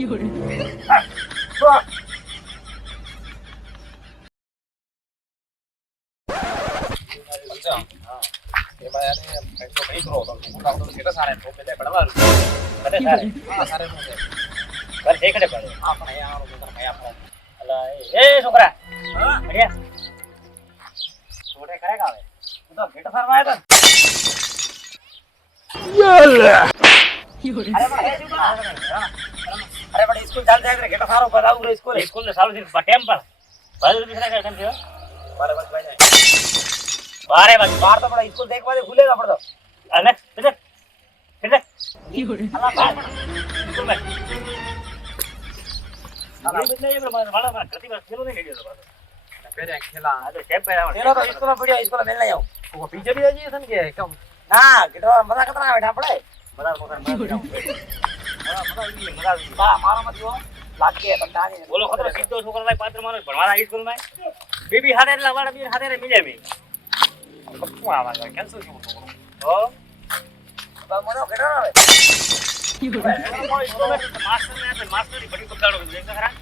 有人， 有人， અરે પણ સ્કૂલ ચાલુ થાય કે સારો બરાબર રે સ્કૂલ સ્કૂલ ને ચાલુ થઈ ટેમ્પ પર ભાઈ દીકરા કે કેમ થયો બારે બસ ભાઈ બારે બસ બાર તો પણ સ્કૂલ દેખ વાજે ખુલે ના પડતો અને એટલે有人， અલા બાર સ્કૂલ માં અલા બદલે એ મારા મારા ગતિ પર ખેલો નહીં ગયો તો પેરે ખેલા આ તો શેપ પહેરાવા ખેલો તો સ્કૂલ માં પડ્યો સ્કૂલ મેલ નહીં આવ કો પીછે બી આજી છે કે કેમ ના કેતો મજા કતરા બેઠા પડે મજા મજા મારો મત જો લાગે તંદાની બોલો ખતરો સીધો છોકરો ભાઈ પાત્ર મારો ભણવાના સ્કૂલ માં બેબી હારે એટલે વાળા બી હારે મિલે મે કપુ આવા કેન્સલ શું છોકરો હો તો મનો કેડો આવે 有人， માસ્ટર ને માસ્ટરી બડી બગાડો દેખ ખરા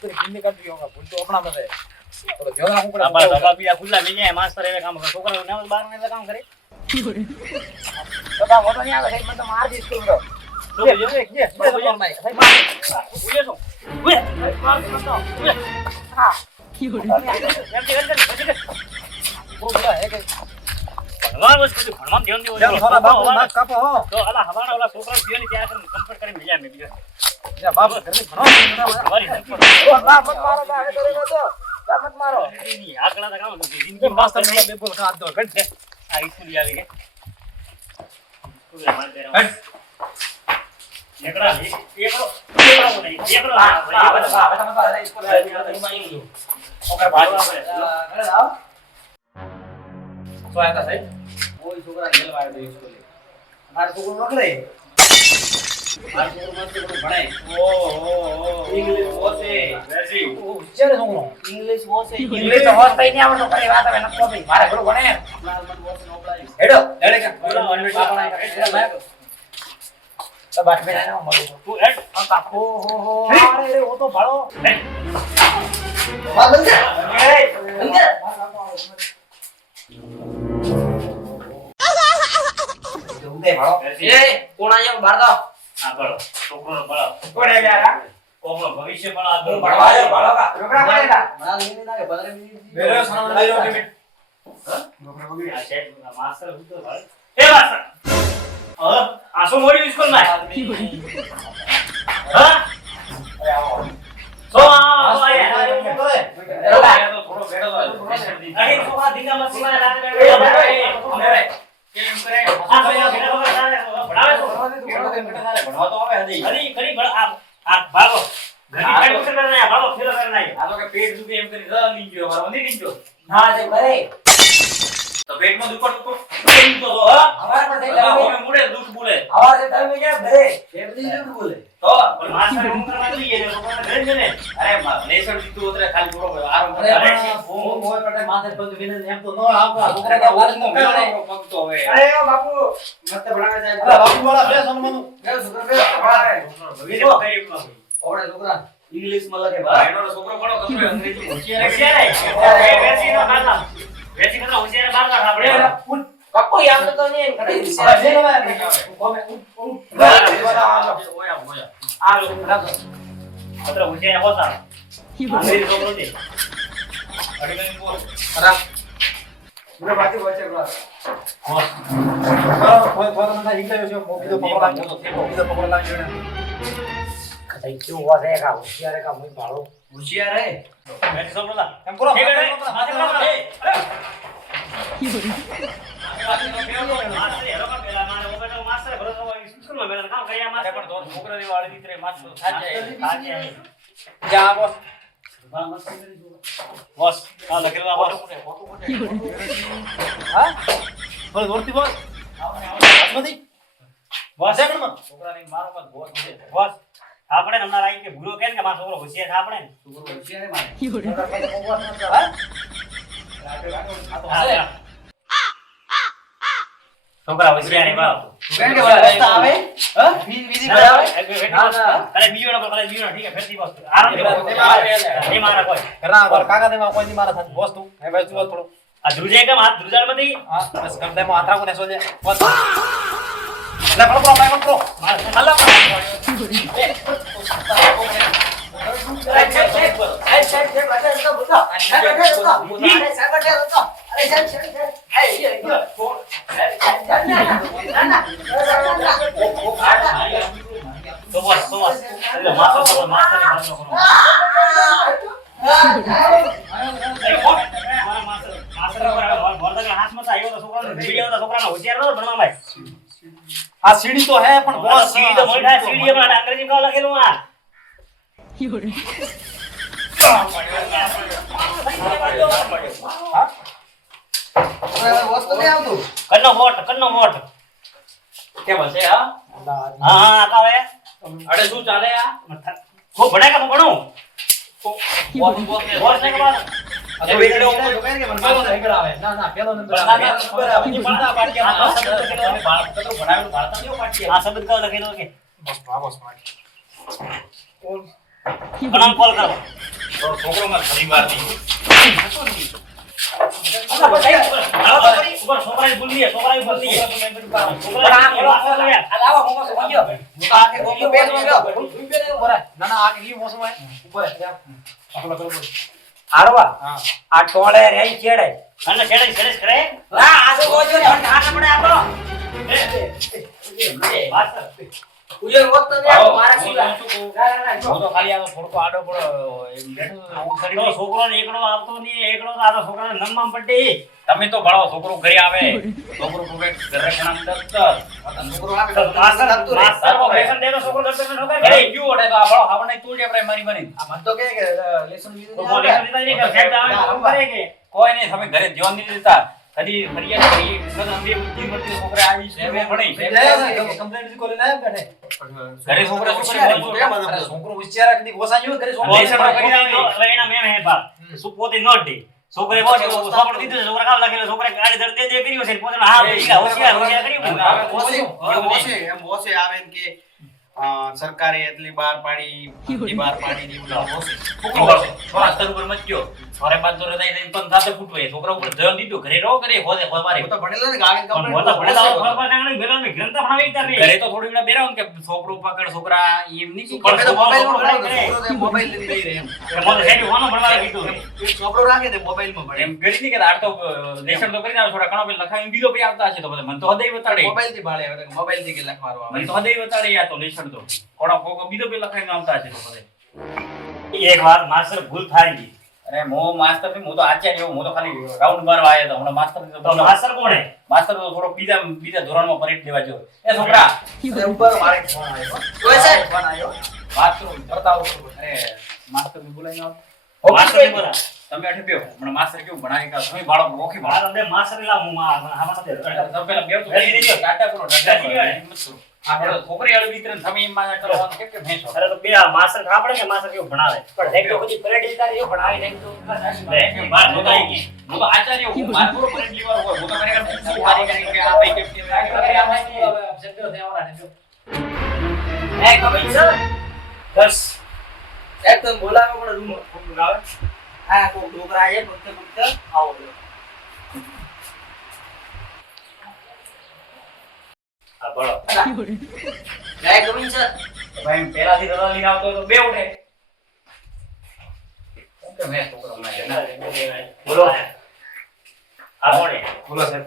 તો હિન્દી કાઢી હોગા ભૂલ તો આપણા મતે તો જોડા હું કરે બાબા બી આ ખુલ્લા મિલે માસ્ટર એ કામ કરે છોકરો ને 12 ને કામ કરે 有人， તો બા મોટો નહીં આવે મને તો માર દી સ્કૂલ રો તો જે કે બોલ માઈ ભાઈ માર ઉલે છો ઉલે માર તો ઉલે હા 有人， એમ કે અંદર બોલ હે કે ભણવા વસ્તુ ભણવા ધ્યાન દેવો જો થોડા બાપુ મત કાપો હો તો અલા હવાના ઓલા છોકરા પીઓની ત્યાં કમ્પ્લીટ કરીને મિલ્યા મે બીજો જા બાપ ઘરે ભણવા મારી ઓ બા મત મારો બા હે કરે તો બા મત મારો ની આગલા તો કામ જિંદગી માસ્ટર ને બે બોલ હાથ દો ઘટ આ સ્કૂલ આવી ગઈ સ્કૂલ માં દેરા એકડા એકડો નહીં એકડો હા બા સ્કૂલ આવી ઓકે ભાઈ ઘરે આવ સો આતા સાહેબ કોઈ છોકરા મેલવા આવ્યો સ્કૂલે માર છોકરો નકળે માર છોકરો મસ્ત ભણે ઓ ઇંગ્લિશ હોશે વેસી ઓ વિચારે છોકરો ઇંગ્લિશ હોશે ઇંગ્લિશ તો હોશ પઈ ની આવડતો કરે વાત હવે નકો ભાઈ મારે ઘણું ભણે લાલ મન હોશ નોપલાઈ હેડો લેડે કે બોલા અનવેટ આપણા તો બાટ મે ના મળો તું હેડ ઓ હો અરે રે ઓ તો ભાળો હા બંધ ઉદે ભાળો એ કોણ આયો બાર દો આ ભાળો છોકરો ભાળો કોણ હે યાર કોમનો ભવિષ્ય પણ આ ભણવા આયો ભાળો કા છોકરા પડેલા ના લેને ના 15 મિનિટ બેરો સણો લઈ લો કે હા છોકરા બગડી આ છે માસ્ટર હું તો ભાળ એ માસ્ટર આસો મોડી સ્કૂલ માં હા અરે આવો સો આયા તો થોડો બેઠો તો અરે છોકરા દીના મસ્તી માં લાગે કેમ કરે આ ભાઈ ઘણા વખત ભણાવે તો ભણવા તો આવે હજી હરી કરી આ ભાગો ઘણી કાઈ ઉતર કરે ના ભાગો ફેરો કરે ના આ તો કે પેટ દુખે એમ કરી ર લીંજો મારો નથી લીંજો ના તે કરે તો પેટમાં દુખો લીંજો તો હવાર પર થઈ લાવે મુડે દુખ બોલે હવાર से તમે કે ભરે ફેમિલી દુખ બોલે તો પણ માસ્ટર હું કરવા જોઈએ જો કોને ઘરે ને અરે લેસન દીધું ઉતરે ખાલી થોડો આરામ કરે હું મોય પટે માથે પગ વિને એમ તો નો આવવા છોકરા કે વાત નો મેળો પગ તો હવે અરે ઓ બાપુ મસ્ત ભણાવે જાય અરે બાપુ વાળા બે સન્માનો બે છોકરા બે ભણાવે વિનો કરી ઓડે છોકરા ઇંગ્લિશ માં લખે ભાઈ એનો છોકરો ઘણો કસરો અંગ્રેજી હોશિયાર હે વેસી નો ખાતા વેસી કતરા હોશિયાર બાર ના આપણે કપો યાદ તો નહીં કરે હોશિયાર છે ને કોમે ઓયા ઓયા આ લોકો રાખો કતરા હોશિયાર હોતા 有人， અંગ્રેજી છોકરો છે અડીને બોલ ખરા મને બાકી વચ્ચે બરાબર થોડો મને ઇંગ્લિશ છે મોકી તો પકડ લાગ્યો તો મોકી તો પકડ લાગ્યો ને કઈ ક્યું हुआ है का होशियार का मुई भाड़ो होशियार है मैं सब बोला हम पूरा माथे माथे ए 有人， માસ્ટર હેરો કા પેલા માને ઓબેટો માસ્ટર ભરોસો સ્કૂલ માં મેલા કામ કર્યા માસ્ટર પણ તો છોકરા ની વાળી દીકરે માસ્ટર થાજે જા બોસ બોસ આ લખેલા બોસ 有人， હા બોલ વર્તી બોસ આસમતી બોસ હે પણ છોકરાની મારો મત બોસ છે બોસ આપણે હમણાં લાગી કે ભૂલો કે મારો છોકરો હોશિયાર છે આપણે છોકરો હોશિયાર છે મારે 有人， હા આ તો હાલે છોકરા હોશિયાર એ બાપ કેમ કે રસ્તા આવે હા વીધી પર આવે અરે બીજો ના ઠીક છે ફેરથી બસ આરામ નહીં મારા કોઈ ઘરના ઘર કાકા દેમાં કોઈ ની મારા સાથે બોસ તું એ બસ તું થોડું આ ધ્રુજે કેમ હાથ ધ્રુજાળ માંથી હા બસ કમ દે માં આતરા કોને સોજે બસ એટલે પકડો ભાઈ પકડો હાલો તો બસ એટલે માસ્ટર આ સીડી તો હે પણ બોસ અંગ્રેજી માં લખેલું આ 有人， બોસ તો નહીં આવતું કન્નો મોટ કેમ હશે હા કાવે અડે શું ચાલે આ હું ભણે કે હું ભણું બોસ ને કે બાદ આ તો વિડિયો ઉપર જોવે કે મને મારો નંબર આવે ના પેલો નંબર આવે નંબર આવે ની પાડા પાડ કે આ શબ્દ લખેલો બાળક તો ભણાવેલું ભારતા નહીં પાડ કે આ શબ્દ કયો લખેલો કે બસ ભાગોસ પાડ કણમ કોલ કરો છોકરો માં ઘણી વાર નહીં છોકરાએ બોલીએ છોકરાએ બોલીએ ના ના આ કે મોસમ હે ઉપર આરવા આ ટોળે રહી છેડે અને છેડે છેડે કરે ના આ તો ગોજો ને ઠાઠ પડે આપણો વાત ઉજે રોત તો ને મારા સીલા ના હું તો ખાલી આ થોડો આડો પડો બેઠો છોકરો ને એકડો આવતો ની એકડો આ તો છોકરાને નમમાં પડી તમે તો ભણો છોકરો ઘરે આવે છોકરો ઘરે ઘણા દફતર છોકરો આવે તો માસ્ટર કો લેસન દે તો છોકરો દફતર નો ઘરે ગયો ઓડે તો આ ભણો આવને તું જે પ્રાઇમરી બની આ મત તો કે લેસન તો લેસન દીધા નહીં કે સેટ આવે કરે કે કોઈ નહીં તમે ઘરે ધ્યાન નહીં દેતા કદી ફરિયાદ કરી સદન બે બુદ્ધિ મળતી છોકરા આવી છે બે ભણી કમ્પ્લેન્ટ કોલે ના બેઠે ઘરે છોકરા છોકરો હોશિયાર કદી ગોસાયો ઘરે છોકરો લેસન કરી દાવ હવે એના મેમ હે બા સુ પોતે નોટ દે છોકરે બોલ છોકરો દીધું છોકરા કામ લાગેલો છોકરા ગાડી ધરતે દે કર્યો છે પોતે હા ઈલા હોશિયાર કર્યું બોસે આવે કે સરકારે એટલી બહાર પાડી બહાર પાડી દીધું માસ્ટર ઉપર મચ્યો સોરે બાદ તો રદાઈ દઈને પણ સાથે ફૂટવે છોકરા ઉપર ધ્યાન દીધું ઘરે રો કરે હોદે મારે હું તો ભણેલો ને ગાવે પણ મોટા ભણેલા ફરવા જાણે મેલા મે ગ્રંથ ભણાવી તા ઘરે તો થોડી ઘણા બેરાવ કે છોકરો પકડ છોકરા એમ ની શું પણ તો મોબાઈલ માં ભણે છોકરો તો મોબાઈલ લઈને બેહી રહે એમ મોને સેટી હોનો ભણવા કીધું છોકરો રાખે તે મોબાઈલ માં ભણે એમ કરી ની કે આડ તો લેસન તો કરીને થોડા ઘણો પેલા લખાવીને બીજો પે આવતા છે તો બધા મને તો હદે બતાડે મોબાઈલ થી ભાળે હવે મોબાઈલ થી કે લખવાનો આવે મને તો હદે બતાડે યા તો લેસન તો કોડા કોકો બીજો પે લખાવીને આવતા છે તો બધા એક વાર માસ્ટર ભૂલ થાય ગઈ અરે મો માસ્ટર ની હું તો આચાર્ય હું તો ખાલી રાઉન્ડ મારવા આવ્યો તો હમણાં માસ્ટર તો માસ્ટર કોણ હે માસ્ટર તો થોડો બીજા ધોરણમાં પરીક્ષા લેવા જો એ છોકરા ઉપર મારે ફોન આવ્યો કોઈ છે ફોન આવ્યો વાત તો બતાવો અરે માસ્ટર ને બોલાઈ આવ માસ્ટર ને બોલા તમે અઠબ્યો હમણાં માસ્ટર કેવું ભણાવી કા તમે બાળક રોખી ભણા દે માસ્ટર લા હું આમાં દે તો પેલા બેવ તો કરી દેજો ટાટા કરો ટાટા હિંમત કરો આ છોકરી વાળું વિતરણ તમે એમ માં કરવાનું કેમ કે ભેંસો અરે તો બે માસ્ટર ખાપડે કે માસ્ટર કેવું ભણાવે પણ એક તો બધી પરેડ લીધારી એ ભણાવી દે તો બાર નોતાઈ ગઈ હું તો આચાર્ય હું માર પૂરો પરેડ લીવાનો હોય હું તો ખરેખર શું મારી કરી કે આ ભાઈ કેપ્ટન આ ભાઈ શબ્દો દેવાના ને એ કમિંગ સર બસ એક તો બોલાવો પણ રૂમ આવે આ કો ડોકરા આયે ફક્ત આવો આ બોલો 有人， જય કમિંગ સર ભાઈ પેલાથી રવા લઈને આવતો તો બે ઉઠે કે મે છોકરો માં બોલો આ કોણે બોલો સાહેબ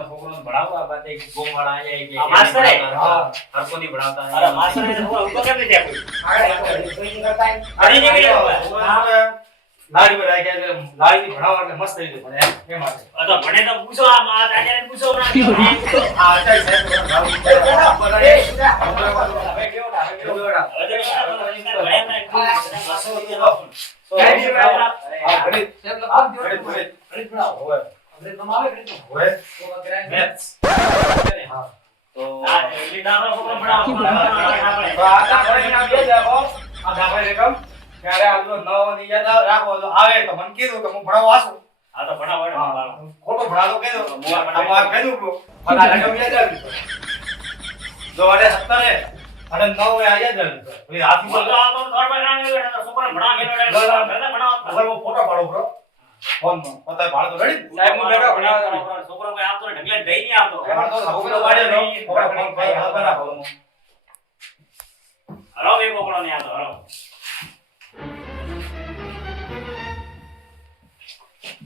છોકરો ભણાવવા બાદ એક ગોમવાળા આયા કે માસ્ટર હા હરકોની ભણાવતા અરે માસ્ટર ને છોકરો ઉતો કેમ નથી આપ્યું કોઈ કરતા અરે ને કે લાડી પર આવી ગયા લાડી થી ભણાવવા એટલે મસ્ત રીતે ભણે એમ માટે આ તો ભણે તો પૂછો આ આચાર્યને પૂછો ના આ આચાર્ય સાહેબ હવે કેવો ક્યારે આટલો નવો ની યાદ રાખો તો આવે તો મને કીધું કે હું ભણાવવા આવું આ તો ભણાવો હેડો બાળો. ખોટો ભણાતો કહી દો મોવા ભણાવે. આ કહી દઉં બ્રો અને આ રકમ યાદ આવી જો અરે 17 હે અને 9 હે યાદ આવી પછી હાથી બોલ બોલ તો આ તો દોડ ભણાવે બેઠા તો છોકરાને ભણાવે ના, બેઠા ના. ઘરે ભણાવો. અગર હું ફોટો પાડો બ્રો ફોન માં પતા ભાળ તો રેડી સાહેબ હું બેઠો ભણાવતો છોકરો કોઈ આવતો ને ઢગલે જઈ નહીં આવતો. ભાળ તો છોકરો પાડ્યો નો ફોન બરાબર હરો બે કોકડો નહીં આવતો હરો.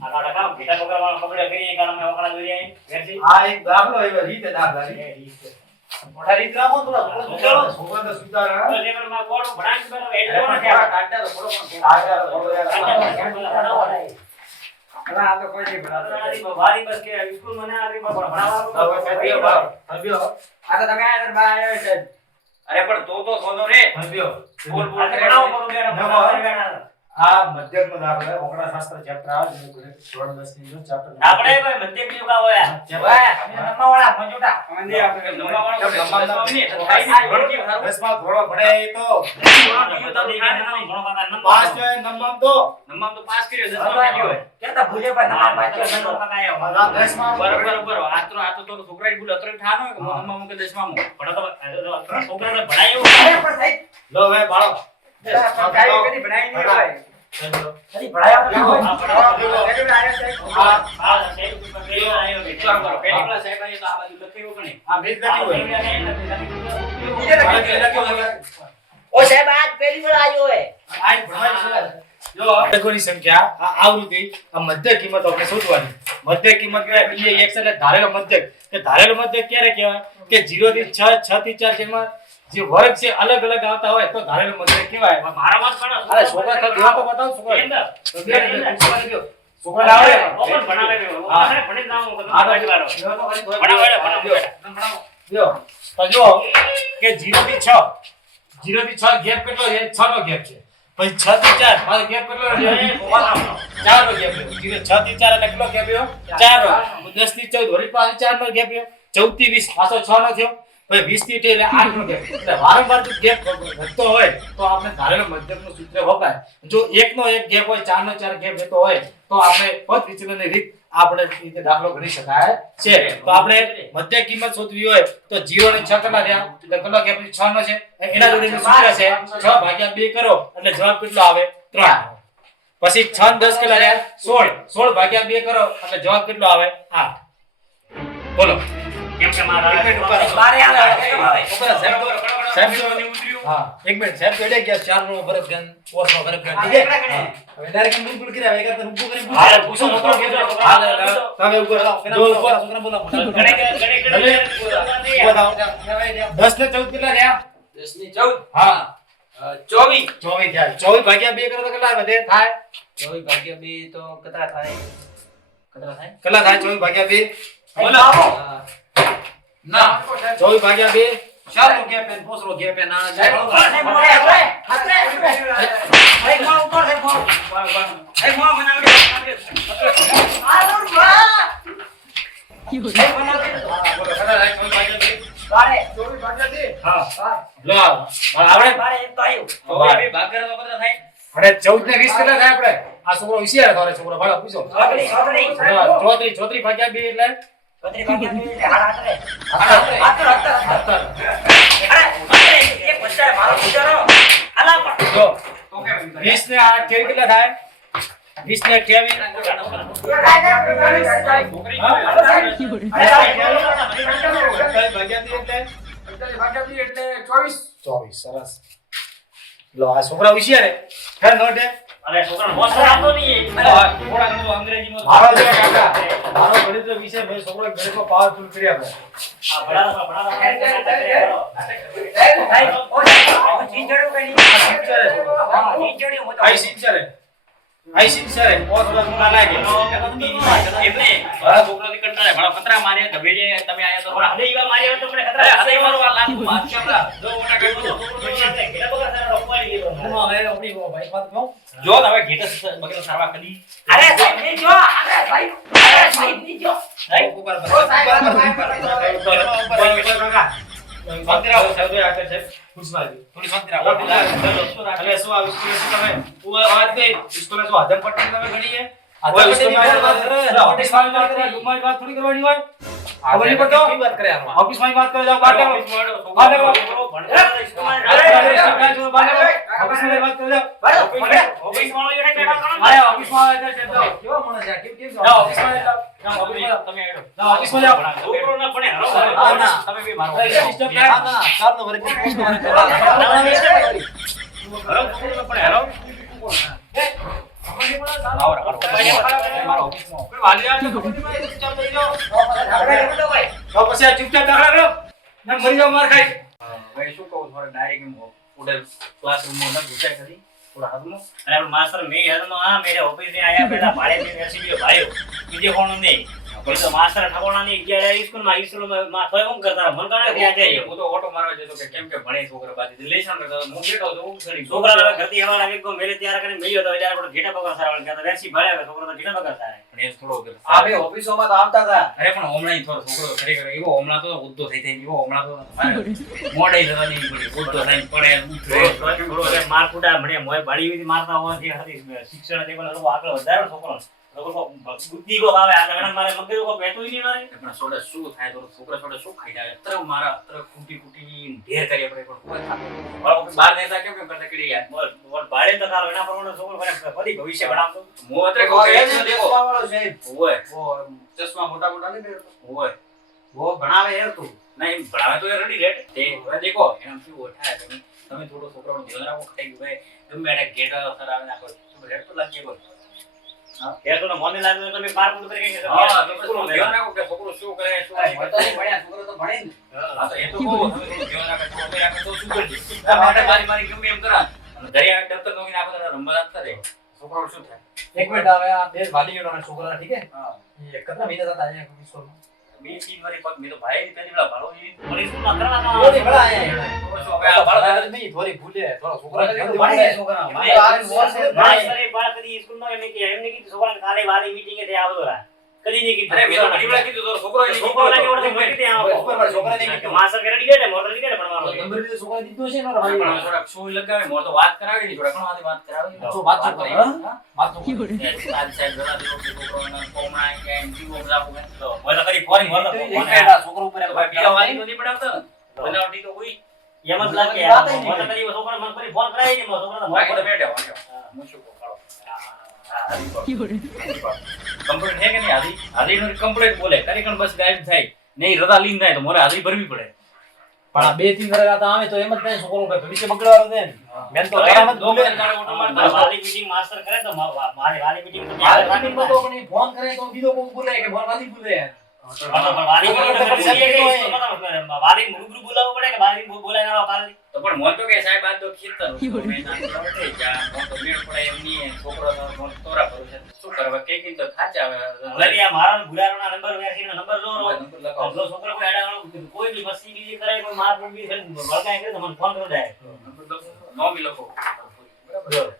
આ કાઢા કામ ભીટા છોકરા વાળો કપડે કરી કારણ મેં ઓકડા દોરી આવી ઘેરથી. આ એક દાખલો એવો રીત દાખલા મોટા રીત રાખો થોડા છોકરા તો સુધારા તો લેવલમાં કોણ ભણાવી બેઠો એટલે કોણ થયા? કાઢ્યા તો થોડો આ તો કોઈ નહીં ભણાવતો ભારી બસ કે સ્કૂલ મને આ રીત ભણાવવાનું આ તો તમે આયા બા આવ્યો છે અરે પણ તો સોનો રે બોલ બોલ આ ભણાવો બોલો બેઠા આ મધ્યકનો દાખલો ઓકડા શાસ્ત્ર ચેપ્ટર આવે છે ધોરણ 10 ની જો ચેપ્ટર આપણે કોઈ મધ્ય બીજું કા હોય નમ્માવાળા મંજુટા મંદિર આપણે દસમાં થોડો ભણે એ તો પાસ જો નમ્મામ તો પાસ કર્યો 10 માં હોય કેતા ભૂલે પર નમ્મા પાછો આ 10 માં બરોબર આ તો છોકરાની ભૂલ અતરે ઠાનો હોય કે મમ્મા કે 10 માં પણ તો છોકરાને ભણાયું અરે પણ સાહેબ લો હવે બાળો કાઈ કદી ભણાઈ નહીં હોય કદી ભણાયો ના હોય હા, ભણાયો એટલે આયા સાહેબ હા સાહેબ પેલો આયો વિચાર કરો પેલી ક્લાસ સાહેબ આયો તો આ બાજુ લખ્યું કે નહીં આ બેજ લખ્યું હોય બીજે લખ્યું ઓ સાહેબ આજ પહેલી વાર આવ્યો હે આ ભણવાની જો લખવાની સંખ્યા આ આવૃત્તિ આ મધ્ય કિંમત આપણે શોધવાની મધ્ય કિંમત કહેવાય બીજી એક એટલે ધારેલો મધ્યક કે ધારેલો મધ્યક ક્યારે કહેવાય કે 0 થી 6 6 થી 4 જેમાં જે વર્ગ છે અલગ અલગ આવતા હોય તો ધારેલો મધ્યક કહેવાય મારા વાત કરો અરે છોકરા તો દેવા તો બતાવ છોકરા છોકરા આવડે ઓપન ભણાવે હા. ઓપન ભણી જાવ હું આ તમને તો ભણાવે જો તો જો કે 0 થી 6 0 થી 6 ગેપ કેટલો છે 6 નો ગેપ છે પછી 6 થી 4 મારો ગેપ કેટલો છે 4 નો ગેપ છે 6 થી 4 એટલે કેટલો ગેપ છે 4 નો 10 થી 14 વળી પાસે 4 નો ગેપ છે 14 થી 20 પાછો 6 નો થયો પછી 20 થી 18 એટલે 8 નો ગેપ એટલે વારંવાર જો ગેપ વધતો હોય તો આપણે ધારેલો મધ્યકનું સૂત્ર વપરાય જો 1 નો 1 ગેપ હોય 4 નો 4 ગેપ રહેતો હોય તો આપણે પદ વિચલનની રીત આપણે રીતે દાખલો ગણી શકાય છે તો આપણે મધ્ય કિંમત શોધવી હોય તો 0 અને 6 કેટલા થયા એટલે કેટલો ગેપ 6 નો છે એના જોડેનું સૂત્ર છે 6 ભાગ્યા 2 કરો એટલે જવાબ કેટલો આવે 3 પછી 6 અને 10 કેટલા થયા 16 16 ભાગ્યા 2 કરો એટલે જવાબ કેટલો આવે 8 બોલો કેમ કે મારા બારે આવે સાહેબ જો હા એક મિનિટ સાહેબ તો ગયા 4 નો ફરક ગન 5 નો ફરક ગન ઠીક છે હવે ડાયરેક્ટ મુકુલ કર્યા વેગા તો મુકુલ કરી હા પૂછો છોકરો કે તમે ઉપર જો ઉપર છોકરા બોલો ગણે 10 ને 14 કેટલા થયા 10 ની 14 હા 24 24 થયા 24 ભાગ્યા 2 કરો તો કેટલા વધે થાય 24 ભાગ્યા 2 તો કેટલા થાય કેટલા થાય 24 ભાગ્યા 2 બોલો ના 24 ભાગ્યા 2 4 નો ગેપ એન 5 નો ગેપ એન આ બોલો કેટલા થાય 24 ભાગ્યા 2 હા લો આવડે ભાગ કરે તો કેટલા થાય અરે 14 ને 20 કેટલા થાય આપણે આ છોકરો હોશિયાર થાય છોકરો ભાડો પૂછો 34 ભાગ્યા 2 એટલે જો 20 ને 8 કેવી કેટલા થાય 20 ને 24 સરસ લો આ છોકરા હોશિયાર હે નોટ હે અરે છોકરાને હોશ આપતો નહીં થોડા ઘણું અંગ્રેજીમાં મારો છે કાકા મારો ગણિત વિષય મેં છોકરો ગણિતમાં પાવરફુલ કરી આપે આ ભણાવવા આઈ સિન્સર હે બહુ થોડા મોટા લાગે એમને મારા છોકરાને કંટાળે મારા ખતરા મારે ધબેડે તમે આયા તો હદે ઈવા માર્યા તો મને ખતરા હદે મારો આ લાખ માર કેમરા જો મોટા કાઢો ઘેડા બગર સારા રખવાડી દીધો હવે આપણી ભાઈ વાત કહું જો હવે ઘેટા બગર સારવા કરી ઉપર ઓય સ્કૂલમાં ઓફિસમાં વાત કરે રૂમમાં વાત થોડી કરવાની હોય ખબર નહીં પડતો વાત કરે આમાં ઓફિસમાં વાત કરે જાવ બહાર નીકળો બહાર નીકળો ઓફિસમાં વાત કરે જાવ ઓફિસમાં આયા ઓફિસમાં આવે છે કેવો માણસ છે કેમ જાઓ ઓફિસમાં જાઓ તમે હેડો જાઓ ઓફિસમાં જાઓ છોકરો ના ભણે હરો તમે બી મારો ડિસ્ટર્બ ના ના સારનો વર્ગ પોસ્ટ મને પેલા હરો છોકરો ના ભણે હરો મારો ઓફિસમાં કોઈ વાલી આવે તો ચૂપચાપ થઈ જાઓ તો પછી આ ચૂપચાપ દાખલા કરો ના મરી જાવ માર ખાઈ ભાઈ શું કહું થોડે ડાયરેક્ટ ઉડે ક્લાસરૂમમાં ન ઘુસાઈ કરી થોડા હાથમાં અને આપણે માસ્ટર મે યાદમાં હા મેરે ઓફિસ ને આયા પેલા ભાડે ને રેસીપી ભાઈઓ બીજે કોણ નહીં કોઈ તો માસ્ટર ઠકોણા ની ગયા સ્કૂલમાં માં તોય હું કરતા મન કાણે ત્યાં જઈએ હું તો ઓટો મારવા જતો કે કેમ કે ભણે છોકરા બાજી લેશન કરતો હું બેઠો તો હું ઘડી છોકરા હવે ઘરથી હવાના એક મેલે તૈયાર કરીને મેલ્યો તો જ્યારે આપણે ઘેટા પકડ સારવાળ કહેતા વેસી ભાડે છોકરા તો ઘેટા પકડ સારે પણ એ થોડો આ બે ઓફિસોમાં તો આવતા હતા અરે પણ હમણાં થોડો છોકરો ખરેખર એવો હમણાં તો ઉદ્દો થઈ એવો હમણાં તો મોડે જતા નહીં પડી ઉદ્દો થઈને પડે થોડો માર કુડા ભણે મોય ભાડી મારતા હોવાથી હતી શિક્ષણ તે પણ આગળ વધારે છોકરો બુદ્ધિ કો આવે આ ગણ મારે મગજ કો બેઠું નહીં મારે પણ છોડે શું થાય તો છોકરા છોડે શું ખાઈ જાય અત્ર મારા અત્ર કુટી ઢેર કરીએ પડે પણ કોઈ થાય બહાર નેતા કેમ કરતા કડી યાર બોલ ભાડે તો તારો એના પ્રમાણે છોકરો મને ફરી ભવિષ્ય બનાવતો હું અત્ર કો દેખો વાળો સાહેબ ઓય ઓ ચશ્મા મોટા મોટા નહીં પહેરતો ઓય વો ભણાવે યાર તું નહીં ભણાવે તો એ રેડી રેટ તે હવે દેખો એમ શું થાય તમે થોડો છોકરાનો ધ્યાન રાખો ખટાઈ ગયો ગમે એને ગેટ સર આવે નાખો રેટ તો લાગી ગયો એ તો મને લાગે તમે બાર પૂરું કરી કે હા તો થોડું ધ્યાન રાખો કે છોકરો શું કરે શું નહીં ભણ્યા છોકરો તો ભણે ને હા તો એ તો કહો તમે થોડું ધ્યાન રાખો છોકરો રાખો તો શું કરજે માટે મારી ગમે એમ કરા અને દરિયા ડફતર નોકીને આપણે રમવા રાખતા રહે છોકરો શું થાય એક મિનિટ આવે આ બે વાલીઓના છોકરા ઠીક હે હા એ કેટલા મહિના હતા અહીંયા સ્કૂલમાં બે તીન વારી પગ મે તો ભાઈ પેલી વાળા ભાડો ની મરી શું ના કરવાનો ઓલી ભલા આયા તો શું હવે આ ભાડો નહીં થોડી ભૂલે થોડા છોકરા ભણે છોકરા મારે બાળ કરી સ્કૂલમાં એમને કીધું છોકરાને કાલે વાલી મીટિંગ એ આવતો રા કદી નહીં કીધું અરે મે તો ઘણી વાર કીધું તો છોકરો એને છોકરો લાગે ઓળખે મરી દે આવો છોકરા ને કીધું માસ્ટર કરી દે મોટર કરી દે ભણવાનો નંબર દીધો છોકરા દીધો છે ને પણ થોડા સોય લગાવે મોર તો વાત કરાવી ની થોડા ઘણો વાત કરાવી તો વાત કરે વાત તો You're આજ સાહેબ જરા દો છોકરોને કોમણા કે એમ જીવો રાખું તો મોર તો કરી ફોરી મોર તો છોકરા ઉપર બીજા વાલી તો નહીં પડાવતા બનાવટી તો કોઈ એમ જ લાગે મોર તો કરી છોકરા મને ફરી ફોન કરાવી ની મોર છોકરા બાકી તો બેઠો હું શું કહું કમ્પ્લીટ હે કે નહીં આધી નો કમ્પ્લીટ બોલે તરીકણ બસ ગાયબ થાય નહીં રજા લીન થાય તો મોરે આધી ભરવી પડે પણ આ બે થી ઘરે રાત આવે તો એમ જ થાય છોકરો ભાઈ ભવિષ્ય બગડવાનો છે ને મેન તો કરામત દો બોલે જાણે ઓટો મારતા વાલી મીટિંગ માસ્ટર કરે તો મારી વાલી મીટિંગ તો મારે રાતી તો પણ ફોન કરે તો બીજો કોઈ બોલે કે ફોન વાલી બોલે વાલી મુરુગુ બોલાવવો પડે કે વાલી બોલાય ના કાલી તો પણ મોન તો કે સાહેબ આ તો ખેતર મે ના પડે જા મોન તો મેળ પડે એમની છોકરો મોન તોરા કરું છે શું કરવા કે કિન તો થાચા હવે આ મારા ગુરારોના નંબર વેસી નો નંબર લો નંબર લખાવો લો છોકરો કોઈ આડા કોઈ બી મસ્તી બીજી કરે કોઈ માર પૂરી છે વળગાય કરે તો મને ફોન કરો દે નંબર લખો નો બી લખો બરાબર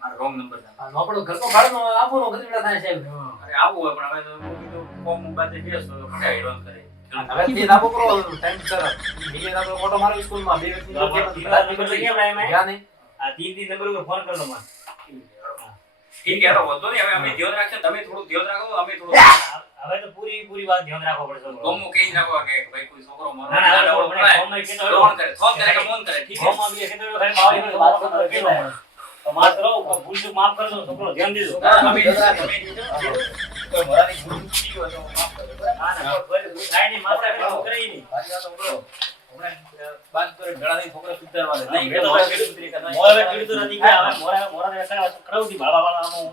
મારો રોંગ નંબર છે આ આપણો ઘર તો ભાડનો આપોનો ગરીબડા થાય સાહેબ અરે આવું હોય પણ હવે તો ફોર્મ બાતે બેસો તો ખડા હેડવાન કરે હવે તે લાગુ કરો ટાઈમ સર બીજે આપણે ફોટો મારો સ્કૂલમાં બે વ્યક્તિ નંબર લખી આપણે ગયા નહીં આ તીન નંબર ઉપર ફોન કરજો મને ઠીક છે વધો નહીં હવે અમે ધ્યાન રાખશે તમે થોડું ધ્યાન રાખો અમે થોડું હવે તો પૂરી વાત ધ્યાન રાખવો પડશે ગમો કઈ રાખો કે ભાઈ કોઈ છોકરો મારો ના ફોન માં કેતો ફોન કરે ફોન કરે ઠીક છે ફોન માં બી કેતો ખાલી મારી વાત કરો તો માફ કરો ભૂલ ચૂક માફ કરજો છોકરો ધ્યાન દેજો અમે તો મોરાની ભૂલ ચૂકી હોય તો માફ કરજો ના ભૂલ થાય નહીં માફ કરે નહીં બાકી આ તો બોલો બાદ કરે ઘણા છોકરા સુધારવા દે નહીં તો સુધરી કરતા મોરા કીધું તો નથી કે હવે મોરા વેસા ખરાવથી ભાળવા વાળા આમ